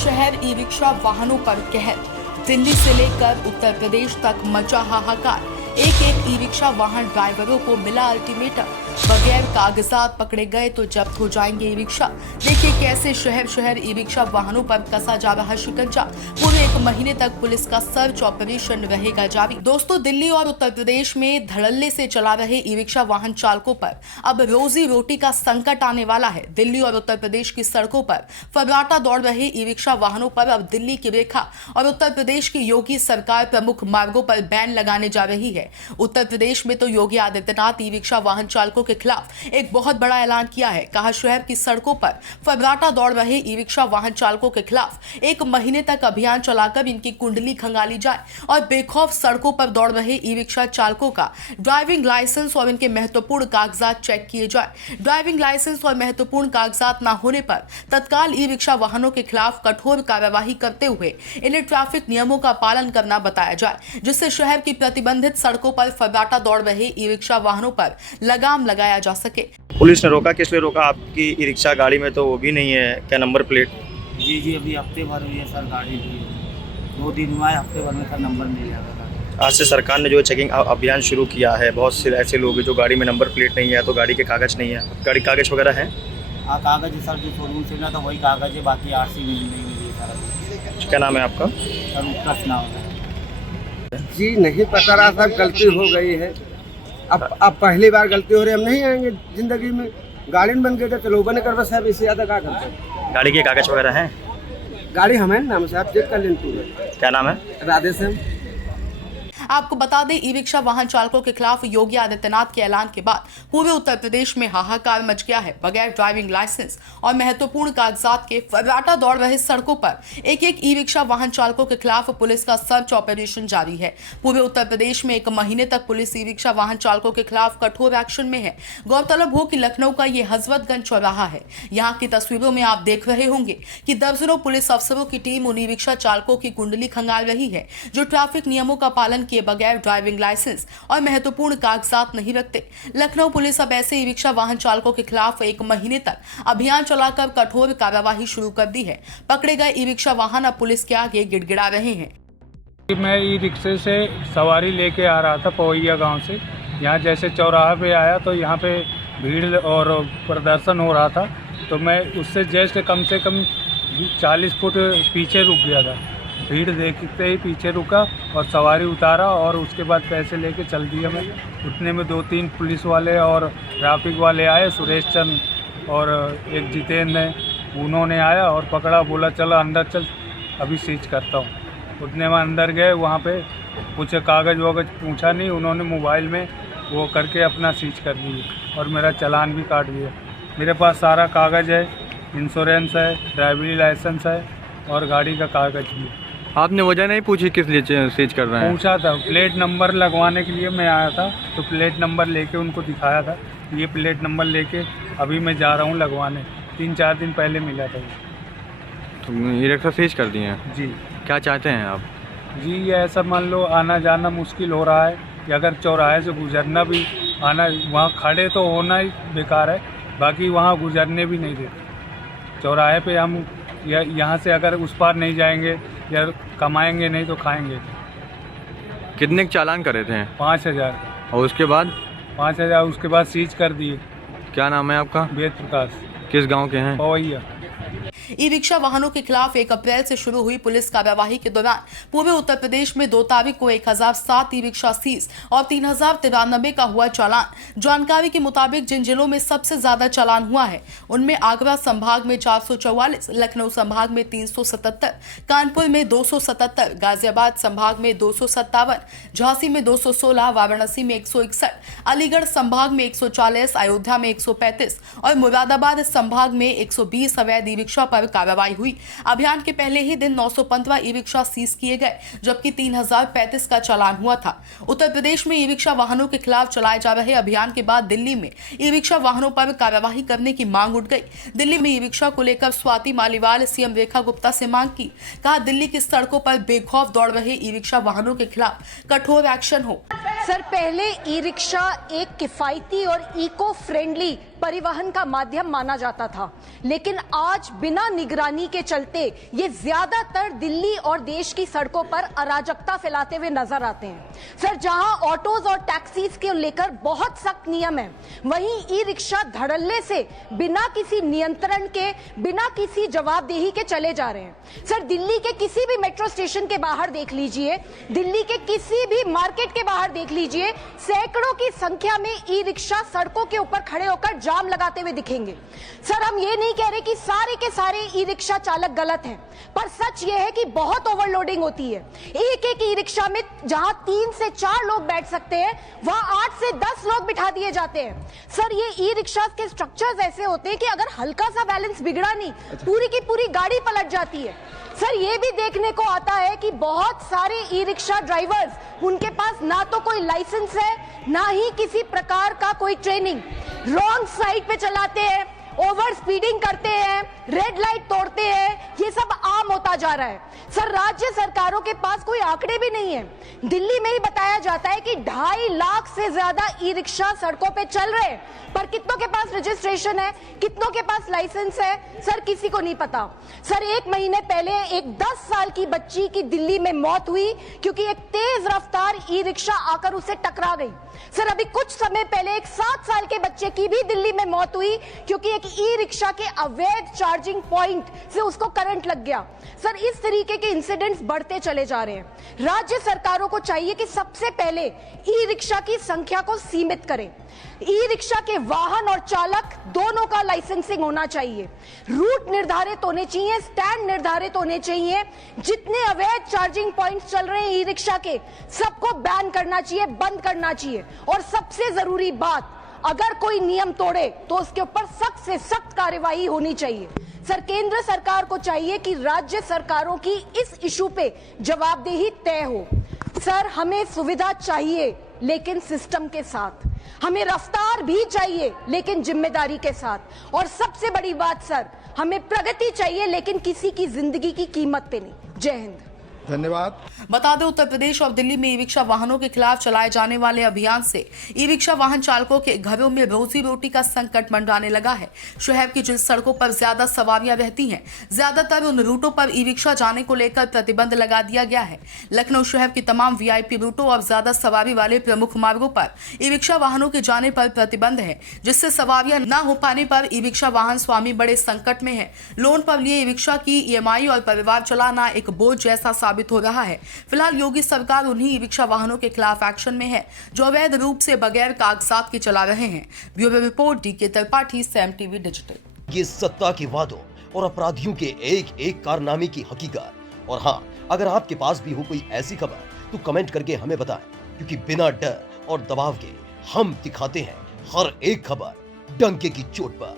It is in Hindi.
शहर ई रिक्शा वाहनों पर कहर। दिल्ली से लेकर उत्तर प्रदेश तक मचा हाहाकार। एक एक ई रिक्शा वाहन ड्राइवरों को मिला अल्टीमेटम, बगैर कागजात पकड़े गए तो जब्त हो जाएंगे ई रिक्शा। देखिए कैसे शहर शहर ई रिक्शा वाहनों पर कसा जा रहा शिकंजा। पूरे 1 महीने तक पुलिस का सर्च ऑपरेशन रहेगा जारी। दोस्तों, दिल्ली और उत्तर प्रदेश में धड़ल्ले से चला रहे ई रिक्शा वाहन चालकों पर अब रोजी रोटी का संकट आने वाला है। दिल्ली और उत्तर प्रदेश की सड़कों पर फर्राटा दौड़ रहे ई रिक्शा वाहनों पर अब दिल्ली की रेखा और उत्तर प्रदेश की योगी सरकार प्रमुख मार्गों पर बैन लगाने जा रही है। उत्तर प्रदेश में तो योगी आदित्यनाथ ई रिक्शा वाहन चालकों के खिलाफ एक बहुत बड़ा ऐलान किया है। कहा, शहर की सड़कों पर फर्राटा दौड़ रहे ई रिक्शा वाहन चालकों के खिलाफ 1 महीने तक अभियान चलाकर इनकी कुंडली खंगाली जाए और बेखौफ सड़कों पर दौड़ रहे ई रिक्शा चालकों का ड्राइविंग लाइसेंस और इनके महत्वपूर्ण कागजात चेक किए जाए। ड्राइविंग लाइसेंस और महत्वपूर्ण कागजात न होने पर तत्काल ई रिक्शा वाहनों के खिलाफ कठोर कार्यवाही करते हुए इन्हें ट्रैफिक नियमों का पालन करना बताया जाए, जिससे शहर की प्रतिबंधित सड़कों पर फर्राटा दौड़ रहे ई रिक्शा वाहनों पर लगाम लगाया जा सके। पुलिस ने रोका, किस लिए रोका? आपकी ई रिक्शा गाड़ी में तो वो भी नहीं है, क्या नंबर प्लेट? जी अभी हफ्ते भर हुई है सर, गाड़ी हुई है 2 दिन हुआ है, हफ्ते भर में सर नंबर नहीं आया था। आज से सरकार ने जो चेकिंग अभियान शुरू किया है, बहुत से ऐसे लोग हैं जो गाड़ी में नंबर प्लेट नहीं है, तो गाड़ी के कागज नहीं है, गाड़ी कागज वगैरह है? हाँ कागज है सर, जो शोरूम से ना तो वही कागज है, बाकी आरसी नहीं मिली है सर। क्या नाम है आपका? सर उत्कर्ष नाम है। जी नहीं पता रहा साहब, गलती हो गई है। अब पहली बार गलती हो रही है, हम नहीं आएंगे जिंदगी में। गाड़ी में बन गए थे तो लोगों ने करवा साहब, इससे ज़्यादा क्या करते। गाड़ी के कागज वगैरह हैं? गाड़ी हमारे नाम से, आप चेक कर लें। क्या नाम है? राधेश्याम। आपको बता दें, ई रिक्शा वाहन चालकों के खिलाफ योगी आदित्यनाथ के ऐलान के बाद पूरे उत्तर प्रदेश में हाहाकार मच गया है। बगैर ड्राइविंग लाइसेंस और महत्वपूर्ण कागजात के फर्राटा दौड़ रहे सड़कों पर एक एक ई रिक्शा वाहन चालकों के खिलाफ पुलिस का सर्च ऑपरेशन जारी है। पूरे उत्तर प्रदेश में 1 महीने तक पुलिस ई रिक्शा वाहन चालकों के खिलाफ कठोर एक्शन में है। गौरतलब हो कि लखनऊ का ये हजरतगंज चौराहा है। यहाँ की तस्वीरों में आप देख रहे होंगे कि दर्जनों पुलिस अफसरों की टीम उन ई रिक्शा चालकों की कुंडली खंगाल रही है जो ट्रैफिक नियमों का पालन किए बगैर ड्राइविंग लाइसेंस और महत्वपूर्ण कागजात नहीं रखते। लखनऊ पुलिस अब ऐसे ई रिक्शा वाहन चालकों के खिलाफ 1 महीने तक अभियान चलाकर कठोर कार्यवाही शुरू कर दी है। पकड़े गए ई रिक्शा वाहन अब पुलिस के आगे गिड़गिड़ा रहे हैं। मैं ई रिक्शे से सवारी लेके आ रहा था पवैया गांव से। यहाँ जैसे चौराहा पे आया तो यहाँ पे भीड़ और प्रदर्शन हो रहा था, तो मैं उससे जस्ट कम से कम 40 फुट पीछे रुक गया था। भीड़ देखते ही पीछे रुका और सवारी उतारा और उसके बाद पैसे लेके चल दिया मैं। उतने में 2-3 पुलिस वाले और ट्रैफिक वाले आए, सुरेश चंद और एक जितेंद्र है, उन्होंने आया और पकड़ा, बोला चलो अंदर चल, अभी सीज करता हूँ। उतने में अंदर गए, वहाँ पे कुछ कागज़ वगज पूछा नहीं, उन्होंने मोबाइल में वो करके अपना सीज कर दिए और मेरा चालान भी काट दिया। मेरे पास सारा कागज़ है, इंश्योरेंस है, ड्राइवरी लाइसेंस है और गाड़ी का कागज़ भी है। आपने वजह नहीं पूछी किस लिए सीज कर रहे हैं? पूछा था, प्लेट नंबर लगवाने के लिए मैं आया था, तो प्लेट नंबर लेके उनको दिखाया था। ये प्लेट नंबर लेके अभी मैं जा रहा हूँ लगवाने। 3-4 दिन पहले मिला था। तो ई रिक्शा सीज कर दिए हैं जी। क्या चाहते हैं आप? जी ऐसा मान लो आना जाना मुश्किल हो रहा है कि अगर चौराहे से गुजरना भी, आना वहाँ खड़े तो होना ही बेकार है, बाकी वहाँ गुजरने भी नहीं देते। चौराहे पे हम यहाँ से अगर उस पार नहीं जाएंगे या कमाएंगे नहीं तो खाएंगे। कितने के चालान करे थे? 5000। और उसके बाद? 5000 उसके बाद सीज कर दिए। क्या नाम है आपका? वेद प्रकाश। किस गांव के हैं? पवैया। ई रिक्शा वाहनों के खिलाफ 1 अप्रैल से शुरू हुई पुलिस कार्यवाही के दौरान पूरे उत्तर प्रदेश में 2 तारीख को 1007 ई रिक्शा सीज और 3093 का हुआ चालान। जानकारी के मुताबिक जिन जिलों में सबसे ज्यादा चालान हुआ है उनमें आगरा संभाग में 444, लखनऊ संभाग में 377, कानपुर में 277, गाजियाबाद संभाग में 257, झांसी में 216, वाराणसी में 161, अलीगढ़ संभाग में 140, अयोध्या में 135 और मुरादाबाद संभाग में 120 अवैध ई रिक्शा पर कार्रवाई हुई। अभियान के पहले ही दिन 915 ई रिक्शा सीज किए गए, जबकि 3035 का चालान हुआ था। उत्तर प्रदेश में ई रिक्शा वाहनों के खिलाफ चलाए जा रहे अभियान के बाद दिल्ली में ई रिक्शा वाहनों पर कार्रवाई करने की मांग उठ गई। दिल्ली में ई रिक्शा को लेकर स्वाति मालीवाल सीएम रेखा गुप्ता से मांग की। कहा, दिल्ली की सड़कों पर बेखौफ दौड़ रहे ई रिक्शा वाहनों के खिलाफ कठोर एक्शन हो। सर, पहले ई रिक्शा एक किफायती और इको फ्रेंडली परिवहन का माध्यम माना जाता था, लेकिन आज बिना निगरानी के चलते ये ज्यादातर दिल्ली और देश की सड़कों पर अराजकता फैलाते हुए नजर आते हैं। सर, जहां ऑटोज और टैक्सीज के लेकर बहुत सख्त नियम है, वहीं ई रिक्शा धड़ल्ले से बिना किसी नियंत्रण के, बिना किसी जवाबदेही के चले जा रहे हैं। सर, दिल्ली के किसी भी मेट्रो स्टेशन के बाहर देख लीजिए, दिल्ली के किसी भी मार्केट के बाहर देख लीजिए, सैकड़ों की संख्या में ई रिक्शा सड़कों के ऊपर खड़े होकर जाम लगाते हुए दिखेंगे। सर, हम ये नहीं कह रहे कि सारे के सारे ई रिक्शा चालक गलत हैं, पर सच ये है कि बहुत ओवरलोडिंग होती है। एक एक ई रिक्शा में जहां 3 से 4 लोग बैठ सकते हैं, वहां 8 से 10 लोग बिठा दिए जाते हैं। सर, ये ई रिक्शा के स्ट्रक्चर्स ऐसे होते हैं कि अगर हल्का सा बैलेंस बिगड़ा नहीं, पूरी की पूरी गाड़ी पलट जाती है। सर, ये भी देखने को आता है कि बहुत सारे ई रिक्शा ड्राइवर्स, उनके पास ना तो कोई लाइसेंस है, ना ही किसी प्रकार का कोई ट्रेनिंग, रॉन्ग साइड पे चलाते हैं, ओवर स्पीडिंग करते हैं, रेड लाइट तोड़ते हैं, ये सब आम होता जा रहा है। सर, राज्य सरकारों के पास कोई आंकड़े भी नहीं है। दिल्ली में ही बताया जाता है कि 2.5 लाख से ज्यादा ई रिक्शा सड़कों पे चल रहे हैं, पर कितनों के पास रजिस्ट्रेशन है, कितनों के पास लाइसेंस है, सर किसी को नहीं पता। सर, 1 महीने पहले एक 10 साल की बच्ची की दिल्ली में मौत हुई क्योंकि एक तेज रफ्तार ई रिक्शा आकर उसे टकरा गई। सर, अभी कुछ समय पहले एक 7 साल के बच्चे की भी दिल्ली में मौत हुई क्योंकि एक ई रिक्शा के अवैध चार्जिंग पॉइंट से उसको करंट लग गया। सर, इस तरीके के इंसिडेंट्स बढ़ते चले जा रहे हैं। राज्य सरकारों को चाहिए कि सबसे पहले ई रिक्शा की संख्या को सीमित करें। ई रिक्शा के वाहन और चालक दोनों का लाइसेंसिंग होना चाहिए, रूट निर्धारित होने चाहिए, स्टैंड निर्धारित होने चाहिए। जितने अवैध चार्जिंग पॉइंट्स चल रहे हैं ई रिक्शा के, सबको बैन करना चाहिए, बंद करना चाहिए। और सबसे जरूरी बात, अगर कोई नियम तोड़े तो उसके ऊपर सख्त से सख्त कार्यवाही होनी चाहिए। सर, केंद्र सरकार को चाहिए कि राज्य सरकारों की इस इशू पे जवाबदेही तय हो। सर, हमें सुविधा चाहिए लेकिन सिस्टम के साथ, हमें रफ्तार भी चाहिए लेकिन जिम्मेदारी के साथ, और सबसे बड़ी बात सर, हमें प्रगति चाहिए लेकिन किसी की जिंदगी की कीमत पे नहीं। जय हिंद। धन्यवाद। बता दें, उत्तर प्रदेश और दिल्ली में ई रिक्शा वाहनों के खिलाफ चलाए जाने वाले अभियान से ई रिक्शा वाहन चालकों के घरों में रोजी रोटी का संकट मंडराने लगा है। शहर की जिन सड़कों पर ज्यादा सवारियां रहती हैं, ज्यादातर उन रूटों पर ई रिक्शा जाने को लेकर प्रतिबंध लगा दिया गया है। लखनऊ शहर की तमाम वीआईपी रूटों और ज्यादा सवारी वाले प्रमुख मार्गों पर ई रिक्शा वाहनों के जाने पर प्रतिबंध है, जिससे सवारियां न हो पाने पर ई रिक्शा वाहन स्वामी बड़े संकट में है। लोन पर लिए ई रिक्शा की ईएमआई और परिवार चलाना एक बोझ जैसा साबित हो रहा है। फिलहाल योगी सरकार उन्हीं ई रिक्शा वाहनों के खिलाफ एक्शन में है जो अवैध रूप से बगैर कागजात के चला रहे हैं। Bureau report DK Tripathi, Sam TV digital. ये सत्ता के वादों और अपराधियों के एक एक कारनामे की हकीकत। और हाँ, अगर आपके पास भी हो कोई ऐसी खबर तो कमेंट करके हमें बताएं, क्योंकि बिना डर और दबाव के हम दिखाते हैं हर एक खबर डंके की चोट पर।